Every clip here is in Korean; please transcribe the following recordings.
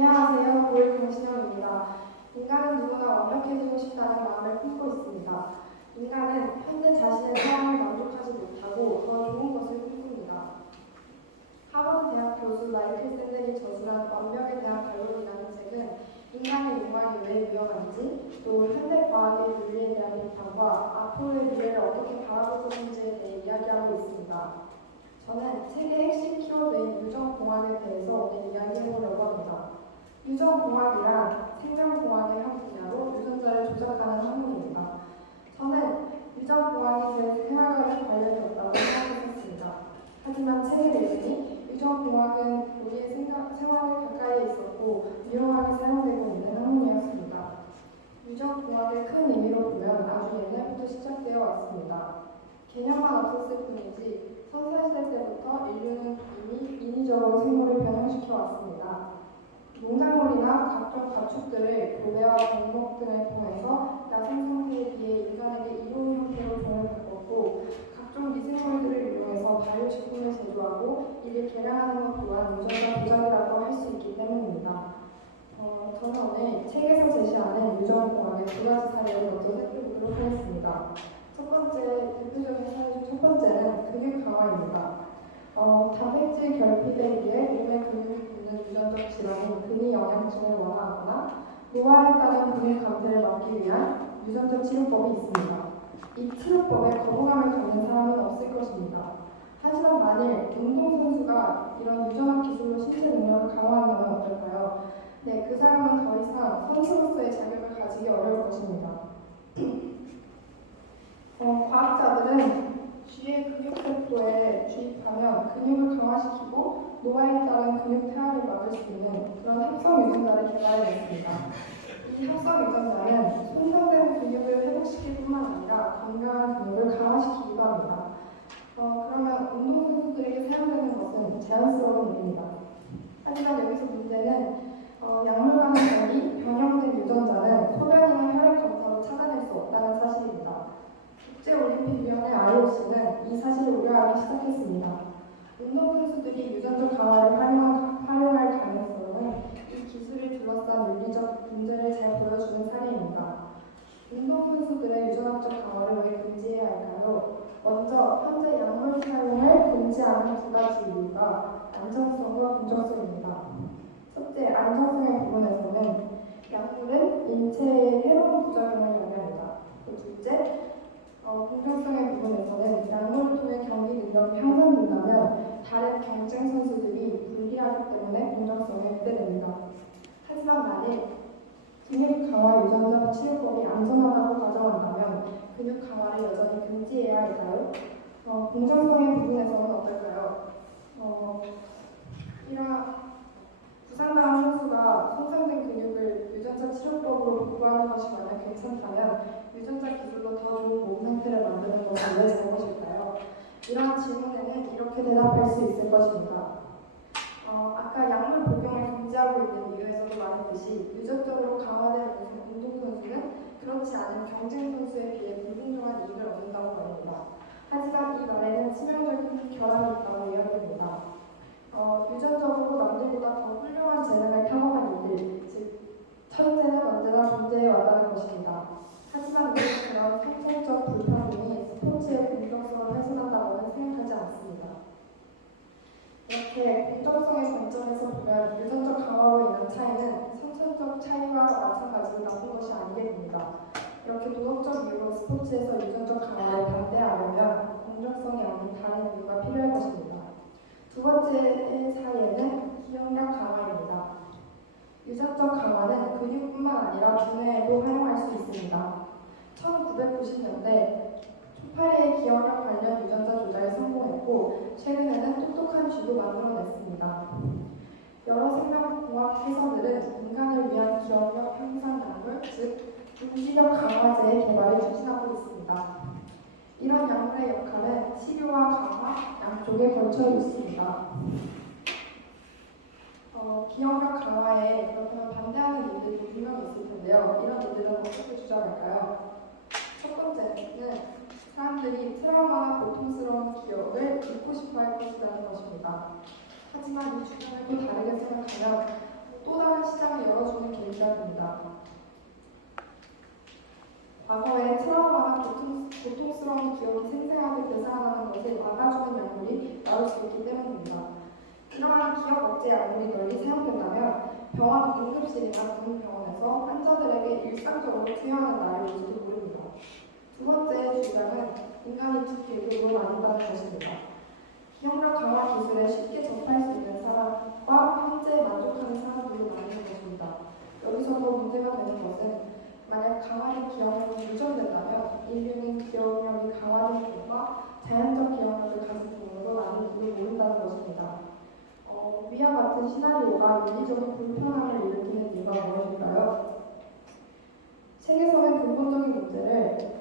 안녕하세요. 고일 김신영입니다. 인간은 누구나 완벽해지고 싶다는 마음을 품고 있습니다. 인간은 현재 자신의 상황을 만족하지 못하고 더 좋은 것을 꿈꿉니다. 하버드 대학 교수 마이클 샌델이 저술한 완벽에 대한 결론이라는 책은 인간의 욕망이 왜 위험한지 또 현대 과학의 윤리에 대한 비판과 앞으로의 미래를 어떻게 바라볼 것인지에 대해 이야기하고 있습니다. 저는 책의 핵심 키워드인 유전 공학에 대해서 오늘 이야기해보려고 합니다. 유전공학이란 생명공학의 한 분야로 유전자를 조작하는 학문입니다. 저는 유전공학이 제 생활과는 관련이 없다고 생각했습니다. 하지만 책을 읽으니 유전공학은 우리의 생각, 생활에 가까이에 있었고 유용하게 사용되고 있는 학문이었습니다. 유전공학의 큰 의미로 보면 아주 옛날부터 시작되어 왔습니다. 개념만 없었을 뿐이지 선사시대 때부터 인류는 이미 인위적으로 생물을 변형시켜 왔습니다. 농작물이나 각종 가축들을 고래와 공목 등을 통해서 야생 상태에 비해 인간에게 이로운 형태로 종을 바꿨고 각종 미생물들을 이용해서 바이오식품을 제조하고 이를 개량하는 것 또한 유전자 조작이라고 할 수 있기 때문입니다. 어, 저는 오늘 책에서 제시하는 유전 공학의 두 가지 사례를 먼저 살펴보도록 하겠습니다. 첫 번째 대표적인 사례 중 첫 번째는 근육 강화입니다. 어, 단백질 결핍에 의해 몸의 근육이 굳는 유전적 질환인 근위 영양증을 완화하거나 노화에 따른 근육 감퇴를 막기 위한 유전적 치료법이 있습니다. 이 치료법에 거부감을 갖는 사람은 없을 것입니다. 하지만 만일 운동선수가 이런 유전학 기술로 신체 능력을 강화한다면 어떨까요? 네, 그 사람은 더 이상 선수로서의 자격을 가지기 어려울 것입니다. 어, 과학자들은 쥐의 근육세포에 주입하면 근육을 강화시키고 노화에 따른 근육 퇴화를 막을 수 있는 그런 합성 유전자를 개발해냈습니다. 이 합성 유전자는 손상된 근육을 회복시킬 뿐만 아니라 건강한 근육을 강화시키기도 합니다. 어, 그러면 운동선수들에게 사용되는 것은 자연스러운 일입니다. 하지만 여기서 문제는 어, 약물과는 달리 변형된 유전자는 소변이나 혈액 검사로 찾아낼 수 없다는 사실입니다. 국제올림픽위원회 IOC는 이 사실을 우려하기 시작했습니다. 운동 선수들이 유전적 강화를 활용, 활용할 가능성은 이 기술을 둘러싼 윤리적 문제를 잘 보여주는 사례입니다. 운동 선수들의 유전학적 강화를 왜 금지해야 할까요? 먼저 현재 약물 사용을 금지하는 두 가지 이유가 안전성과 공정성입니다. 첫째, 안전성의 부분에서는 약물은 인체에 해로운 부작용을 영향합니다. 또 둘째, 어, 공정성의 부분에서는 약물을 통해 경기 능력이 향상된다면 다른 경쟁 선수들이 불리하기 때문에 공정성에 기대됩니다. 하지만 만일 근육 강화 유전자 치료법이 안전하다고 가정한다면 근육 강화를 여전히 금지해야 할까요? 어, 공정성의 부분에서는 어떨까요? 어, 이런 부상당한 선수가 손상된 근육을 유전자 치료법으로 복구하는 것이 만약 괜찮다면 유전자 기술로 더 좋은 몸 상태를 만드는 것은 왜 잘못일까요? 이러한 질문에는 이렇게 대답할 수 있을 것입니다. 어, 아까 약물 복용을 금지하고 있는 이유에서도 말했듯이 유전적으로 강화된 운동 선수는 그렇지 않은 경쟁 선수에 비해 불공정한 이익을 얻는다고 말합니다. 하지만 이 말에는 치명적인 결함이 있다고 이야기합니다. 어, 유전적으로 남들보다 더 훌륭한 재능을 탐험한 이들, 즉 천재는 언제나 존재해 왔다는 것입니다. 하지만 그런 성적적 불평 생각하지 않습니다. 이렇게 공정성의 관점에서 보면 유전적 강화로 인한 차이는 선천적 차이와 마찬가지로 나쁜 것이 아니게 됩니다. 이렇게 도덕적 이유로 스포츠에서 유전적 강화를 반대하려면 공정성이 아닌 다른 이유가 필요할 것입니다. 두 번째 사례는 기억력 강화입니다. 유전적 강화는 근육뿐만 아니라 두뇌에도 활용할 수 있습니다. 1990년대 초파리의 기억력 성공했고 최근에는 똑똑한 쥐도 만들어냈습니다. 여러 생명공학 회사들은 인간을 위한 기억력 향상 약물, 즉 인지력 강화제의 개발을 추진하고 있습니다. 이런 약물의 역할은 치료와 강화 양쪽에 걸쳐 있습니다. 어, 기억력 강화에 그렇다면 반대하는 이들도 분명히 있을 텐데요. 이런 이들은 어떻게 주장할까요? 첫 번째는 사람들이 트라우마나 고통스러운 기억을 잊고 싶어 할 것이라는 것입니다. 하지만 이 주장을 또 다르게 생각하면 또 다른 주셔야 됩니다. 과거의 트라우마나 고통, 고통스러운 기억이 생생하게 되살아나는 것을 막아주는 약물이 나올 수 있기 때문입니다. 이러한 기억 억제 약물이 널리 사용된다면 병원 응급실이나 구민병원에서 환자들에게 일상적으로 투여하는 날이 모릅니다. 두 번째 주장은 인간이 두 계급으로 나뉜다는 것입니다. 기억력 강화 기술에 쉽게 접할 수 있는 사람과 현재 만족하는 사람들이 나뉘는 것입니다. 여기서도 문제가 되는 것은 만약 강화된 기억력이 유전된다면 인류는 기억력이 강화된 쪽과 자연적 기억력을 가진 쪽으로 나뉘기를 모른다는 것입니다. 어, 위와 같은 시나리오가 윤리적인 불편함을 일으키는 이유가 무엇일까요? 책에서는 근본적인 문제를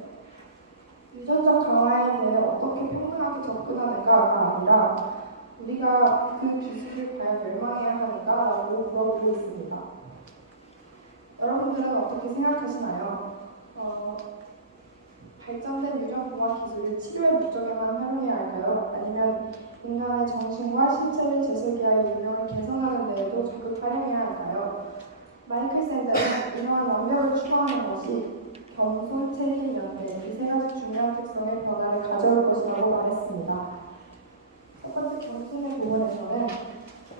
유전적 강화에 대해 어떻게 평등하게 접근하는가가 아니라 우리가 그 기술을 과연 멸망해야 하는가라고 물어보고 있습니다. 여러분들은 어떻게 생각하시나요? 어, 발전된 유전공학 기술을 치료의 목적에만 활용해야 할까요? 아니면 인간의 정신과 신체를 재설계하여 운명을 개선하는 데에도 적극 활용해야 할까요? 마이클 샌드는 이러한 완벽을 추구하는 것이 겸손, 책임, 연대 이 세 가지 중요한 특성의 변화를 가져올 것이라고 말했습니다. 첫 번째 겸손의 부분에서는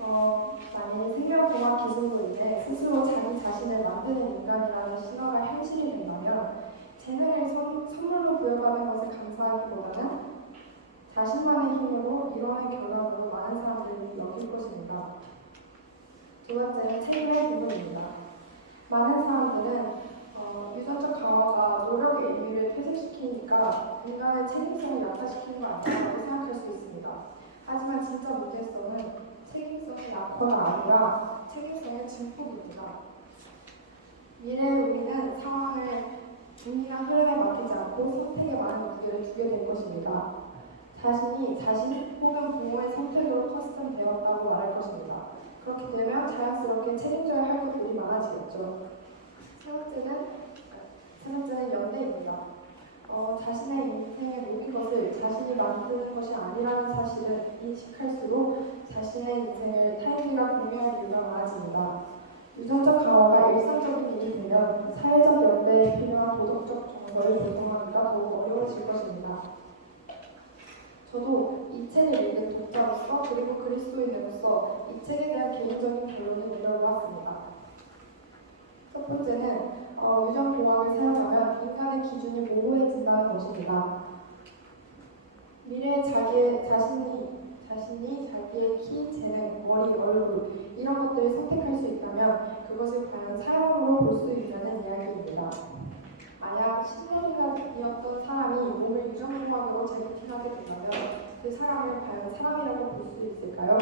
어, 만일 생명공학 기술로 인해 스스로 자기 자신을 만드는 인간이라는 신화가 현실이 된다면 재능을 선, 선물로 부여받은 것에 감사하기보다는 자신만의 힘으로 이뤄낸 결과로 많은 사람들이 여길 것입니다. 두 번째는 책임의 부분입니다. 많은 사람들은 어, 유전적 강화가 노력의 의미를 퇴색시키니까 인간의 책임성을 약화시키는 거 아니라고 생각할 수 있습니다. 하지만 진짜 문제성은 책임성의 약화가 아니라 책임성의 증폭입니다. 미래의 우리는 상황을 운이나 흐름에 맡기지 않고 선택에 많은 무게를 두게 될 것입니다. 자신이 자신 혹은 부모의 선택으로 커스텀 되었다고 말할 것입니다. 그렇게 되면 자연스럽게 책임져야 할 것들이 많아지겠죠. 세 번째는 세 번째는 연대입니다. 어, 자신의 인생의 모든 것을 자신이 만드는 것이 아니라는 사실을 인식할수록 자신의 인생을 타인과 공유할 이유가 많아집니다. 유전적 강화가 일상적인 일이 되면 사회적 연대에 필요한 도덕적 정보를 조성하기가 더욱 어려워질 것입니다. 저도 이 책을 읽은 독자로서 그리고 그리스도인으로서 이 책에 대한 개인적인 결론을 내려보았습니다. 첫 번째는 어, 유전 공학을 사용하면 인간의 기준이 모호해진다는 것입니다. 미래에 자기의 자신이 자신이 자기의 키, 재능, 머리, 얼굴 이런 것들을 선택할 수 있다면 그것을 과연 사용으로 볼 수 있다는 이야기입니다. 만약 10년이었던 사람이 몸을 유전공학으로 재부팅하게 된다면 그 사람을 과연 사람이라고 볼 수 있을까요?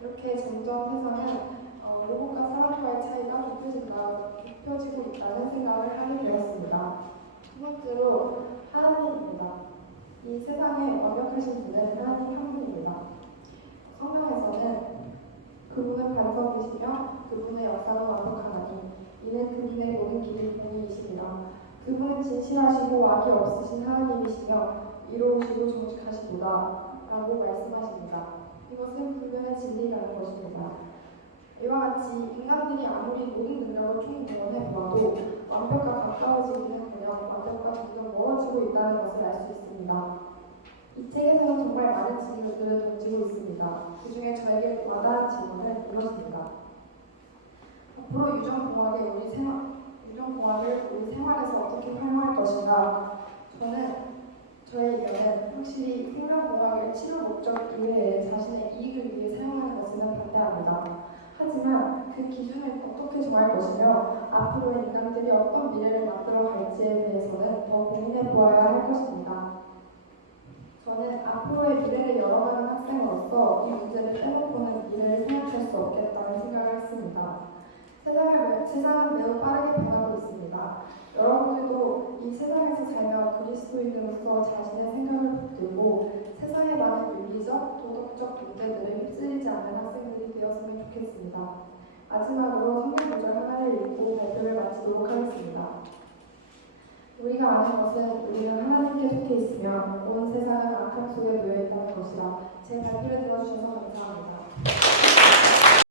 이렇게 점점 세상은 어, 로봇과 사람과의 차이가 좁혀진다, 좁혀지고 있다는 생각을 하게 되었습니다. 두 번째로 하나님입니다. 이 세상에 완벽하신 분은 하나님 한 분입니다. 성경에서는 그분은 반석이시며 그분의 역사는 완벽한 하나님, 이는 그분의 모든 길이 공의이십니다. 그분은 진실하시고 악이 없으신 하나님이시며 이로우시고 정직하시도다 라고 말씀하십니다. 이것은 불변의 진리라는 것입니다. 이와 같이 인간들이 아무리 모든 능력을 총동원해 보아도 완벽과 가까워지기는커녕 완벽과 점점 멀어지고 있다는 것을 알 수 있습니다. 이 책에서는 정말 많은 질문들을 던지고 있습니다. 그 중에 저에게 와닿은 질문은 이것입니다. 앞으로 유전공학의 우리 생활, 유전공학을 우리 생활에서 어떻게 활용할 것인가? 저는 저의 의견은 확실히 생명공학을 치료 목적 이외에 자신의 이익을 위해 사용하는 것은 반대합니다. 하지만 그 기준을 어떻게 정할 것이며 앞으로의 인간들이 어떤 미래를 만들어 갈지에 대해서는 더 고민해 보아야 할 것입니다. 저는 앞으로의 미래를 열어가는 학생으로서 이 문제를 빼놓고는 미래를 생각할 수 없겠다는 생각을 했습니다. 세상을, 세상은 매우 빠르게 변하고 있습니다. 여러분들도 이 세상에서 살며 그리스도인으로서 자신의 생각을 붙들고 세상에 많은 윤리적, 도덕적 문제들을 휩쓸리지 않는 학생들이 되었으면 좋겠습니다. 마지막으로 성경 구절 하나를 읽고 발표를 마치도록 하겠습니다. 우리가 아는 것은 우리는 하나님께 속해 있으며 온 세상은 악함 속에 놓여 있다는 것이라 제 발표를 들어주셔서 감사합니다.